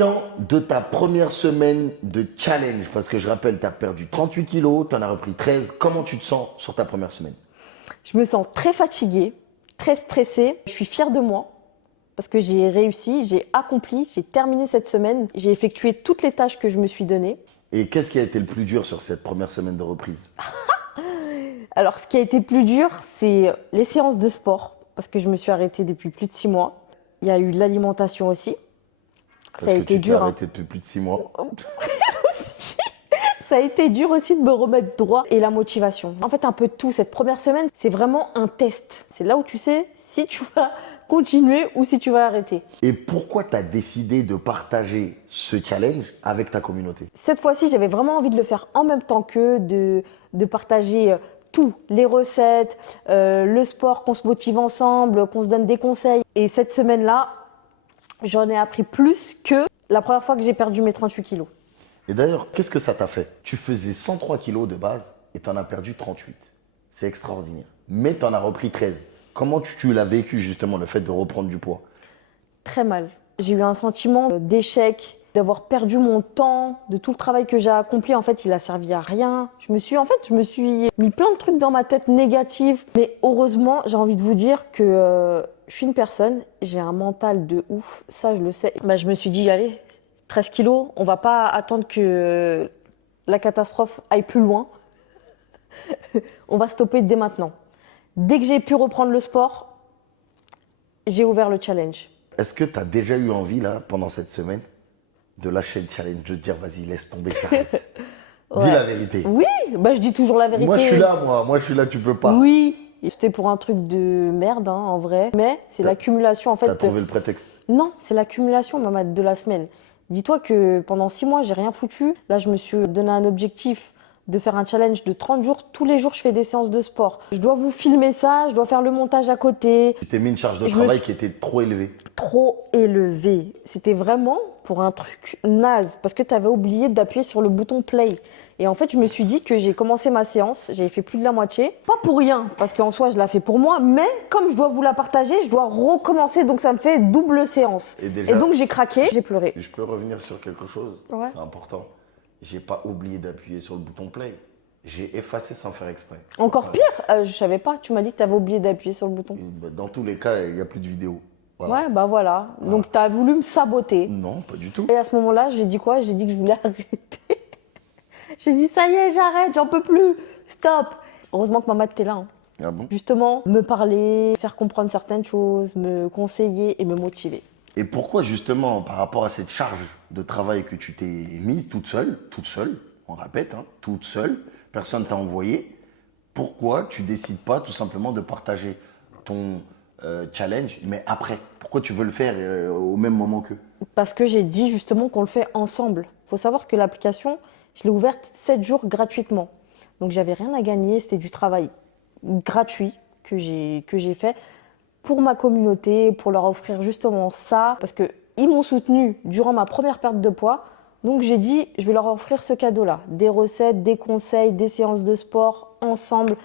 bilan de ta première semaine de challenge, parce que je rappelle, tu as perdu 38 kilos, tu en as repris 13. Comment tu te sens sur ta première semaine? Je me sens très fatiguée, très stressée. Je suis fière de moi parce que j'ai réussi, j'ai accompli, j'ai terminé cette semaine. J'ai effectué toutes les tâches que je me suis données. Et qu'est-ce qui a été le plus dur sur cette première semaine de reprise? Alors, ce qui a été plus dur, c'est les séances de sport parce que je me suis arrêtée depuis plus de 6 mois. Il y a eu l'alimentation aussi. Parce Ça a que été tu t'es dur. arrêté depuis plus de 6 mois. Ça a été dur aussi de me remettre droit et la motivation. En fait, un peu de tout. Cette première semaine, c'est vraiment un test. C'est là où tu sais si tu vas continuer ou si tu vas arrêter. Et pourquoi tu as décidé de partager ce challenge avec ta communauté? Cette fois-ci, j'avais vraiment envie de le faire en même temps qu'eux, de partager tout, les recettes, le sport, qu'on se motive ensemble, qu'on se donne des conseils. Et cette semaine-là, j'en ai appris plus que la première fois que j'ai perdu mes 38 kilos. Et d'ailleurs, qu'est-ce que ça t'a fait? Tu faisais 103 kilos de base et tu en as perdu 38. C'est extraordinaire. Mais tu en as repris 13. Comment tu l'as vécu justement, le fait de reprendre du poids? Très mal. J'ai eu un sentiment d'échec, d'avoir perdu mon temps, de tout le travail que j'ai accompli. En fait, il a servi à rien. Je me suis mis plein de trucs dans ma tête négatifs. Mais heureusement, j'ai envie de vous dire que je suis une personne, j'ai un mental de ouf. Ça, je le sais. Je me suis dit, allez, 13 kilos, on va pas attendre que la catastrophe aille plus loin. On va stopper dès maintenant. Dès que j'ai pu reprendre le sport, j'ai ouvert le challenge. Est-ce que tu as déjà eu envie, là, pendant cette semaine, de lâcher le challenge, de dire vas-y, laisse tomber, j'arrête? Dis Ouais. la vérité. Oui, je dis toujours la vérité. Moi, je suis là, moi, je suis là, tu peux pas. Oui, c'était pour un truc de merde, hein, en vrai. Mais c'est l'accumulation, en fait. T'as trouvé le prétexte. Non, c'est l'accumulation, Mamad, de la semaine. Dis-toi que pendant 6 mois, j'ai rien foutu. Là, je me suis donné un objectif de faire un challenge de 30 jours. Tous les jours, je fais des séances de sport. Je dois vous filmer ça, je dois faire le montage à côté. Tu t'es mis une charge de travail qui était trop élevée. Trop élevé. C'était vraiment pour un truc naze parce que tu avais oublié d'appuyer sur le bouton play. Et en fait, je me suis dit que j'ai commencé ma séance, j'avais fait plus de la moitié. Pas pour rien, parce qu'en soi, je la fais pour moi, mais comme je dois vous la partager, je dois recommencer. Donc, ça me fait double séance. Et donc, j'ai craqué, j'ai pleuré. Je peux revenir sur quelque chose, Ouais. c'est important. J'ai pas oublié d'appuyer sur le bouton play. J'ai effacé sans faire exprès. Encore pire, je savais pas. Tu m'as dit que tu avais oublié d'appuyer sur le bouton. Dans tous les cas, il n'y a plus de vidéo. Voilà. Ouais, voilà. Donc, tu as voulu me saboter. Non, pas du tout. Et à ce moment-là, j'ai dit quoi? J'ai dit que je voulais arrêter. J'ai dit, ça y est, j'arrête, j'en peux plus. Stop. Heureusement que maman était là. Hein. Ah bon? Justement, me parler, faire comprendre certaines choses, me conseiller et me motiver. Et pourquoi justement, par rapport à cette charge de travail que tu t'es mise toute seule, on répète, hein, toute seule, personne t'a envoyé, pourquoi tu décides pas tout simplement de partager ton challenge, mais après? Pourquoi tu veux le faire au même moment qu'eux? Parce que j'ai dit justement qu'on le fait ensemble. Il faut savoir que l'application, je l'ai ouverte 7 jours gratuitement. Donc j'avais rien à gagner, c'était du travail gratuit que j'ai fait pour ma communauté, pour leur offrir justement ça, parce qu'ils m'ont soutenu durant ma première perte de poids. Donc j'ai dit, je vais leur offrir ce cadeau-là. Des recettes, des conseils, des séances de sport ensemble.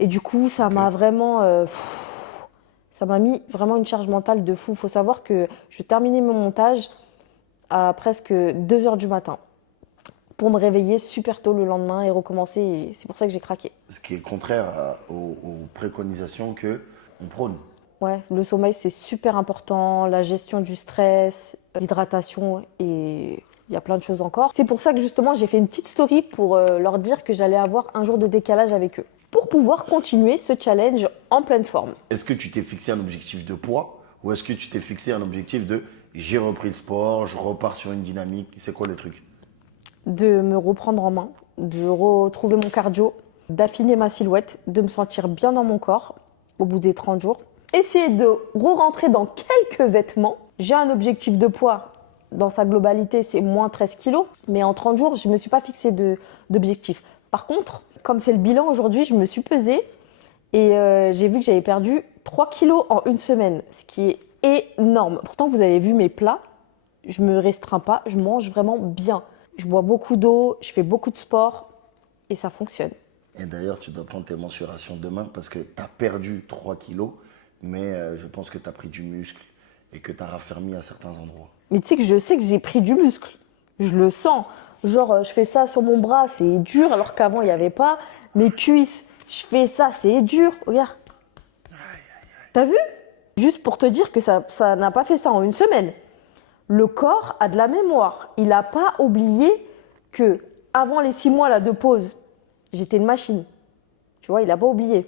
Et du coup, ça m'a vraiment... ça m'a mis vraiment une charge mentale de fou. Il faut savoir que je terminais mon montage à presque 2 heures du matin pour me réveiller super tôt le lendemain et recommencer. Et c'est pour ça que j'ai craqué. Ce qui est contraire aux préconisations qu'on prône. Ouais, le sommeil, c'est super important, la gestion du stress, l'hydratation et il y a plein de choses encore. C'est pour ça que justement, j'ai fait une petite story pour leur dire que j'allais avoir un jour de décalage avec eux pour pouvoir continuer ce challenge en pleine forme. Est-ce que tu t'es fixé un objectif de poids ou est-ce que tu t'es fixé un objectif de j'ai repris le sport, je repars sur une dynamique? C'est quoi le truc? De me reprendre en main, de retrouver mon cardio, d'affiner ma silhouette, de me sentir bien dans mon corps au bout des 30 jours. Essayer de re-rentrer dans quelques vêtements. J'ai un objectif de poids. Dans sa globalité, c'est moins 13 kilos. Mais en 30 jours, je ne me suis pas fixé d'objectif. Par contre, comme c'est le bilan aujourd'hui, je me suis pesée et j'ai vu que j'avais perdu 3 kilos en une semaine, ce qui est énorme. Pourtant, vous avez vu mes plats, je ne me restreins pas, je mange vraiment bien. Je bois beaucoup d'eau, je fais beaucoup de sport et ça fonctionne. Et d'ailleurs, tu dois prendre tes mensurations demain parce que tu as perdu 3 kilos, mais je pense que tu as pris du muscle et que tu as raffermi à certains endroits. Mais tu sais que je sais que j'ai pris du muscle. Je le sens. Genre, je fais ça sur mon bras, c'est dur, alors qu'avant, il n'y avait pas. Mes cuisses, je fais ça, c'est dur. Regarde. T'as vu? Juste pour te dire que ça n'a pas fait ça en une semaine. Le corps a de la mémoire. Il n'a pas oublié que avant les 6 mois là, de pause, j'étais une machine. Tu vois, il n'a pas oublié,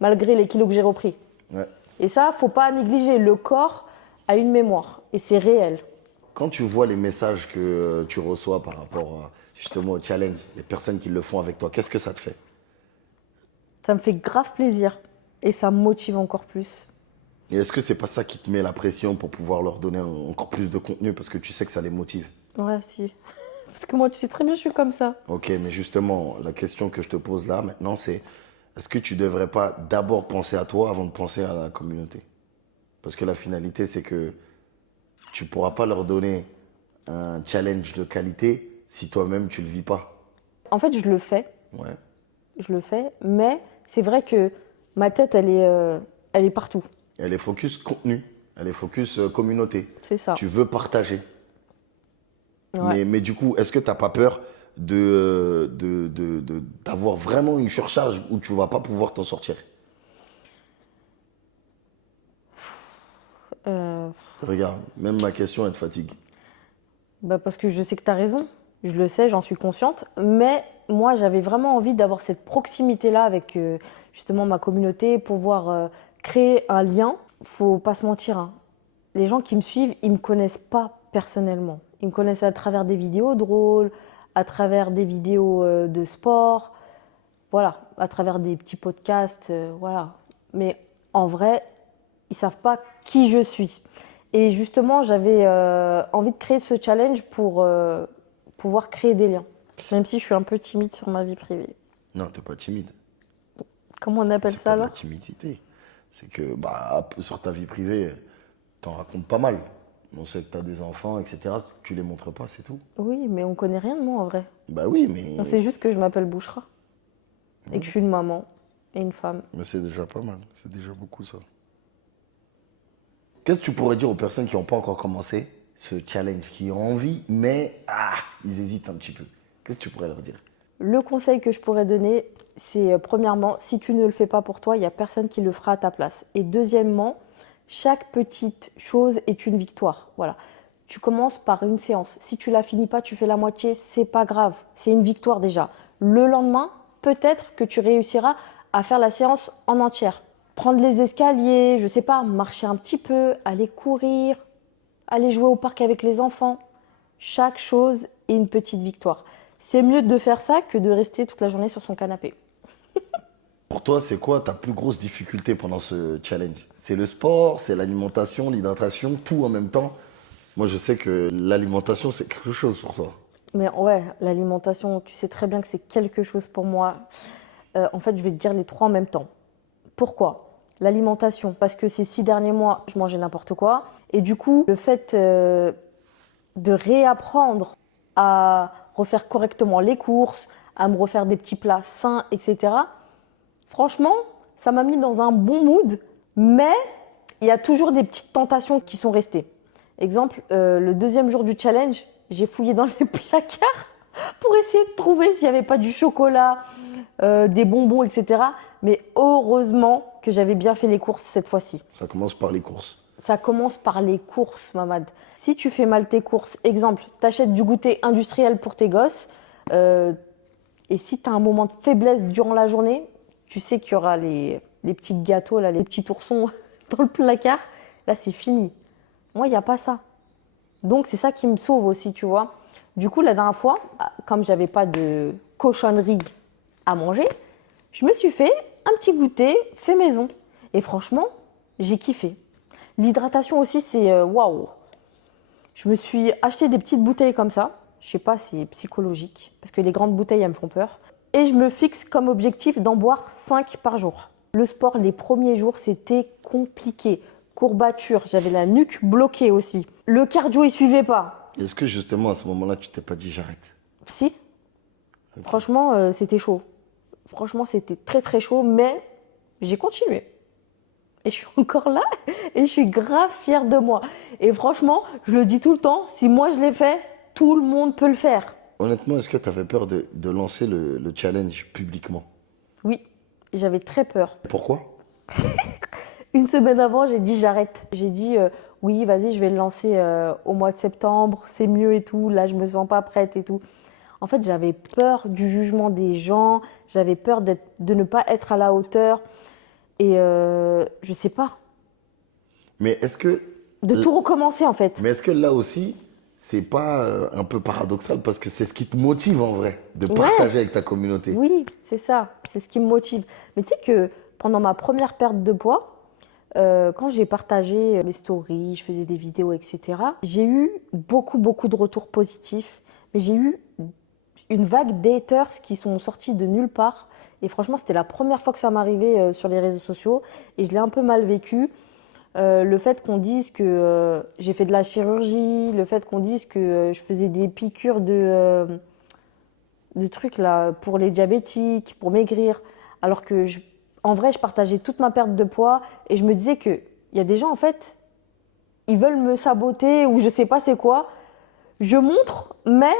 malgré les kilos que j'ai repris. Ouais. Et ça, faut pas négliger. Le corps a une mémoire et c'est réel. Quand tu vois les messages que tu reçois par rapport justement au challenge, les personnes qui le font avec toi, qu'est-ce que ça te fait? Ça me fait grave plaisir et ça me motive encore plus. Et est-ce que c'est pas ça qui te met la pression pour pouvoir leur donner encore plus de contenu parce que tu sais que ça les motive? Ouais, si. Parce que moi, tu sais très bien, je suis comme ça. Ok, mais justement, la question que je te pose là maintenant, c'est est-ce que tu devrais pas d'abord penser à toi avant de penser à la communauté? Parce que la finalité, c'est que tu pourras pas leur donner un challenge de qualité si toi-même tu le vis pas. En fait, Ouais. je le fais, mais c'est vrai que ma tête, elle est partout. Elle est focus contenu, elle est focus communauté. C'est ça. Tu veux partager. Ouais. Mais du coup, est-ce que tu n'as pas peur d'avoir vraiment une surcharge où tu vas pas pouvoir t'en sortir? Euh, Regarde, même ma question, elle te fatigue. Bah parce que je sais que tu as raison. Je le sais, j'en suis consciente. Mais moi, j'avais vraiment envie d'avoir cette proximité-là avec justement ma communauté, pouvoir créer un lien. Faut pas se mentir, hein. Les gens qui me suivent, ils me connaissent pas personnellement. Ils me connaissent à travers des vidéos drôles, à travers des vidéos de sport, voilà, à travers des petits podcasts, voilà. Mais en vrai, ils savent pas qui je suis. Et justement, j'avais envie de créer ce challenge pour pouvoir créer des liens. Même si je suis un peu timide sur ma vie privée. Non, t'es pas timide. Comment on appelle C'est ça pas de la alors? timidité. C'est que bah, sur ta vie privée, t'en racontes pas mal. On sait que tu as des enfants, etc. Tu les montres pas, c'est tout. Oui, mais on connaît rien de moi en vrai. Bah oui, mais, On sait juste que je m'appelle Bouchra et que je suis une maman et une femme. mais c'est déjà pas mal. C'est déjà beaucoup ça. Qu'est-ce que tu pourrais dire aux personnes qui n'ont pas encore commencé ce challenge, qui ont envie, mais ils hésitent un petit peu? Qu'est-ce que tu pourrais leur dire? Le conseil que je pourrais donner, c'est premièrement, si tu ne le fais pas pour toi, il n'y a personne qui le fera à ta place. Et deuxièmement, chaque petite chose est une victoire. Voilà. Tu commences par une séance. Si tu la finis pas, tu fais la moitié, c'est pas grave. C'est une victoire déjà. Le lendemain, peut-être que tu réussiras à faire la séance en entière. Prendre les escaliers, je sais pas, marcher un petit peu, aller courir, aller jouer au parc avec les enfants. Chaque chose est une petite victoire. C'est mieux de faire ça que de rester toute la journée sur son canapé. Pour toi, c'est quoi ta plus grosse difficulté pendant ce challenge? C'est le sport, c'est l'alimentation, l'hydratation, tout en même temps? Moi, je sais que l'alimentation, c'est quelque chose pour toi. Mais ouais, l'alimentation, tu sais très bien que c'est quelque chose pour moi. En fait, je vais te dire les trois en même temps. Pourquoi? L'alimentation, parce que ces 6 derniers mois, je mangeais n'importe quoi. Et du coup, le fait de réapprendre à refaire correctement les courses, à me refaire des petits plats sains, etc. Franchement, ça m'a mis dans un bon mood, mais il y a toujours des petites tentations qui sont restées. Exemple, le deuxième jour du challenge, j'ai fouillé dans les placards pour essayer de trouver s'il n'y avait pas du chocolat, des bonbons, etc. Mais heureusement que j'avais bien fait les courses cette fois-ci. Ça commence par les courses. Ça commence par les courses, Mamad. Si tu fais mal tes courses, exemple, t'achètes du goûter industriel pour tes gosses, et si tu as un moment de faiblesse durant la journée, tu sais qu'il y aura les petits gâteaux, là, les petits oursons dans le placard. Là, c'est fini. Moi, il n'y a pas ça. Donc, c'est ça qui me sauve aussi, tu vois. Du coup, la dernière fois, comme j'avais pas de cochonnerie à manger, je me suis fait un petit goûter fait maison. Et franchement, j'ai kiffé. L'hydratation aussi, c'est waouh. Je me suis acheté des petites bouteilles comme ça. Je sais pas, c'est psychologique. Parce que les grandes bouteilles, elles me font peur. Et je me fixe comme objectif d'en boire 5 par jour. Le sport, les premiers jours, c'était compliqué. Courbature, j'avais la nuque bloquée aussi. Le cardio, il suivait pas. Est-ce que justement, à ce moment-là, tu t'es pas dit j'arrête? Si, franchement, c'était chaud. Franchement, c'était très très chaud, mais j'ai continué. Et je suis encore là et je suis grave fière de moi. Et franchement, je le dis tout le temps, si moi je l'ai fait, tout le monde peut le faire. Honnêtement, est-ce que tu avais peur de lancer le challenge publiquement? Oui, j'avais très peur. Pourquoi? Une semaine avant, j'ai dit j'arrête. J'ai dit oui, vas-y, je vais le lancer au mois de septembre, c'est mieux et tout. Là, je me sens pas prête et tout. En fait, j'avais peur du jugement des gens, j'avais peur de ne pas être à la hauteur. Et je sais pas, Mais est-ce que, de tout recommencer en fait. mais est-ce que là aussi, c'est pas un peu paradoxal parce que c'est ce qui te motive en vrai, de Ouais. partager avec ta communauté? Oui, c'est ça, c'est ce qui me motive. Mais tu sais que pendant ma première perte de poids, quand j'ai partagé mes stories, je faisais des vidéos, etc., j'ai eu beaucoup, beaucoup de retours positifs. Mais j'ai eu une vague d'haters qui sont sortis de nulle part. Et franchement, c'était la première fois que ça m'arrivait sur les réseaux sociaux. Et je l'ai un peu mal vécu. Le fait qu'on dise que j'ai fait de la chirurgie, le fait qu'on dise que je faisais des piqûres de trucs là pour les diabétiques, pour maigrir, alors que en vrai, je partageais toute ma perte de poids et je me disais que il y a des gens en fait, ils veulent me saboter ou je sais pas c'est quoi. Je montre, mais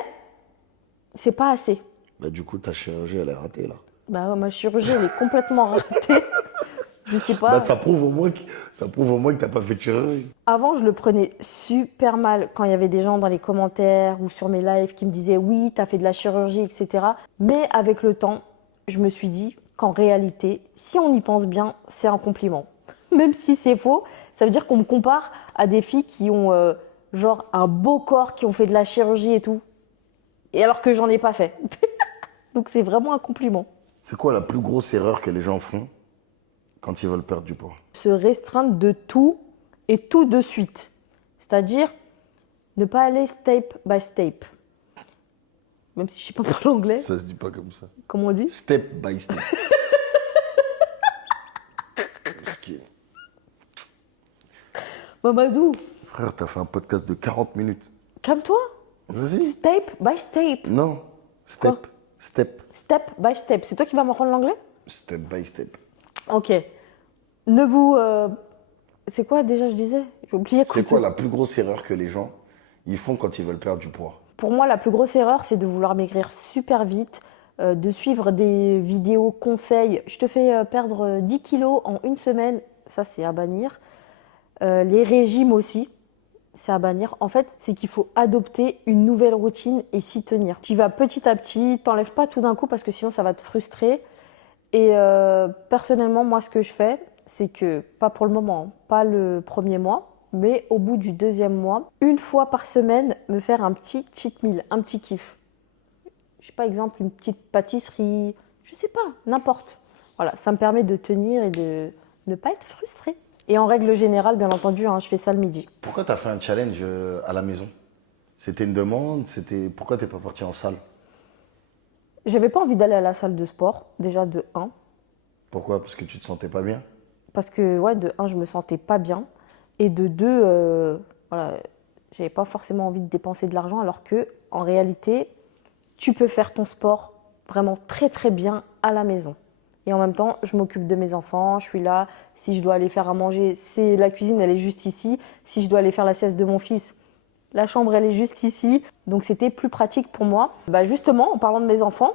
c'est pas assez. Bah, du coup, ta chirurgie, elle est ratée là. Bah, ma chirurgie, elle est complètement ratée. Je sais pas. Bah, ça prouve au moins que t'as pas fait de chirurgie. Avant, je le prenais super mal quand il y avait des gens dans les commentaires ou sur mes lives qui me disaient oui, t'as fait de la chirurgie, etc. Mais avec le temps, je me suis dit qu'en réalité, si on y pense bien, c'est un compliment. Même si c'est faux, ça veut dire qu'on me compare à des filles qui ont genre un beau corps, qui ont fait de la chirurgie et tout. Et alors que j'en ai pas fait. Donc c'est vraiment un compliment. C'est quoi la plus grosse erreur que les gens font quand ils veulent perdre du poids? Se restreindre de tout et tout de suite. C'est-à-dire ne pas aller step by step. Même si je sais pas parler anglais, Ça se dit pas comme ça. comment on dit? Step by step. Ce qui est- Mamadou, Frère, t'as fait un podcast de 40 minutes. calme-toi. Vas-y. Step by step. Non. Step. Quoi? Step. Step by step. C'est toi qui vas m'apprendre l'anglais? Step by step. Ok. Ne vous... C'est quoi déjà je disais? J'ai oublié C'est quoi la plus grosse erreur que les gens ils font quand ils veulent perdre du poids? Pour moi, la plus grosse erreur, c'est de vouloir maigrir super vite, de suivre des vidéos conseils. Je te fais perdre 10 kilos en une semaine. Ça, c'est à bannir. Les régimes aussi, c'est à bannir. En fait, c'est qu'il faut adopter une nouvelle routine et s'y tenir. Tu vas petit à petit, t'enlèves pas tout d'un coup parce que sinon ça va te frustrer. Et personnellement, moi, ce que je fais, c'est que, pas pour le moment, hein, pas le premier mois, mais au bout du deuxième mois, une fois par semaine, me faire un petit cheat meal, un petit kiff. Je sais pas, exemple, une petite pâtisserie, je sais pas, n'importe. Voilà, ça me permet de tenir et de ne pas être frustrée. Et en règle générale, bien entendu, hein, je fais ça le midi. Pourquoi t'as fait un challenge à la maison? C'était une demande? Pourquoi t'es pas parti en salle? J'avais pas envie d'aller à la salle de sport, déjà de 1. Pourquoi? Parce que tu te sentais pas bien? Parce que, ouais, de 1, je me sentais pas bien. Et de 2, voilà, j'avais pas forcément envie de dépenser de l'argent, alors que, en réalité, tu peux faire ton sport vraiment très très bien à la maison. Et en même temps, je m'occupe de mes enfants, je suis là. Si je dois aller faire à manger, c'est la cuisine, elle est juste ici. Si je dois aller faire la sieste de mon fils, la chambre, elle est juste ici. Donc c'était plus pratique pour moi. Bah justement, en parlant de mes enfants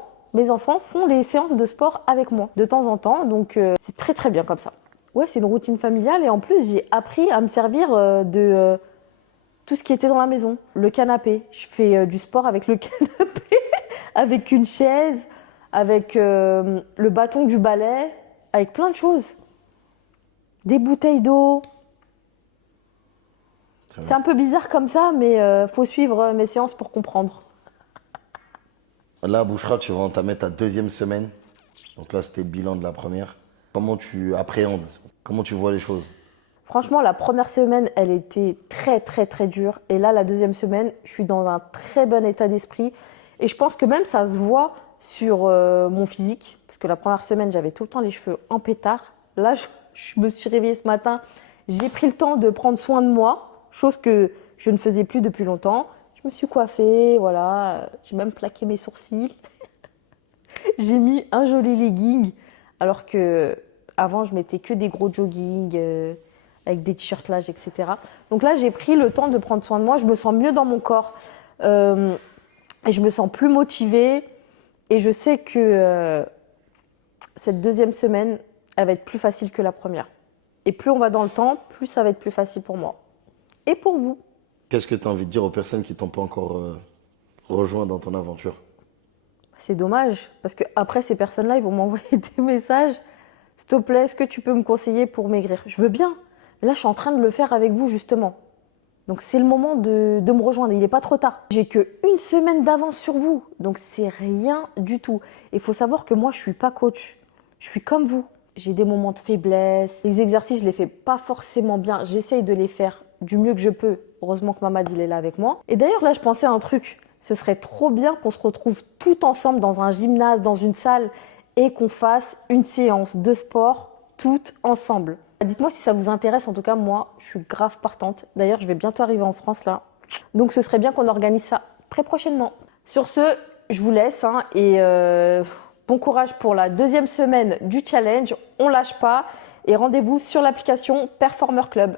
font les séances de sport avec moi de temps en temps. Donc c'est très très bien comme ça. Ouais, c'est une routine familiale et en plus, j'ai appris à me servir de tout ce qui était dans la maison. Le canapé, je fais du sport avec le canapé, avec une chaise, avec le bâton du balai, avec plein de choses. Des bouteilles d'eau. C'est un peu bizarre comme ça, mais faut suivre mes séances pour comprendre. Là, à Bouchra, tu vas entamer ta deuxième semaine. Donc là, c'était le bilan de la première. Comment tu appréhendes? Comment tu vois les choses? Franchement, la première semaine, elle était très très très dure. Et là, la deuxième semaine, je suis dans un très bon état d'esprit. Et je pense que même ça se voit sur mon physique. Parce que la première semaine, j'avais tout le temps les cheveux en pétard. Là, je me suis réveillée ce matin. J'ai pris le temps de prendre soin de moi. Chose que je ne faisais plus depuis longtemps. Je me suis coiffée, voilà. J'ai même plaqué mes sourcils. J'ai mis un joli legging. Alors que Avant, je mettais que des gros joggings avec des t-shirts larges, etc. Donc là, j'ai pris le temps de prendre soin de moi. Je me sens mieux dans mon corps et je me sens plus motivée. Et je sais que cette deuxième semaine, elle va être plus facile que la première. Et plus on va dans le temps, plus ça va être plus facile pour moi. Et pour vous. Qu'est-ce que tu as envie de dire aux personnes qui t'ont pas encore rejoint dans ton aventure? C'est dommage, parce que après ces personnes-là, ils vont m'envoyer des messages. S'il te plaît, est-ce que tu peux me conseiller pour maigrir? Je veux bien, mais là, je suis en train de le faire avec vous, justement. Donc, c'est le moment de me rejoindre. Il n'est pas trop tard. J'ai qu'une semaine d'avance sur vous, donc c'est rien du tout. Il faut savoir que moi, je ne suis pas coach. Je suis comme vous. J'ai des moments de faiblesse. Les exercices, je ne les fais pas forcément bien. J'essaye de les faire du mieux que je peux. Heureusement que Mamad, il est là avec moi. Et d'ailleurs, là, je pensais à un truc. Ce serait trop bien qu'on se retrouve tout ensemble dans un gymnase, dans une salle, et qu'on fasse une séance de sport toutes ensemble. Dites-moi si ça vous intéresse. En tout cas, moi, je suis grave partante. D'ailleurs, je vais bientôt arriver en France, là. Donc, ce serait bien qu'on organise ça très prochainement. Sur ce, je vous laisse et bon courage pour la deuxième semaine du challenge. On lâche pas et rendez-vous sur l'application Performer Club.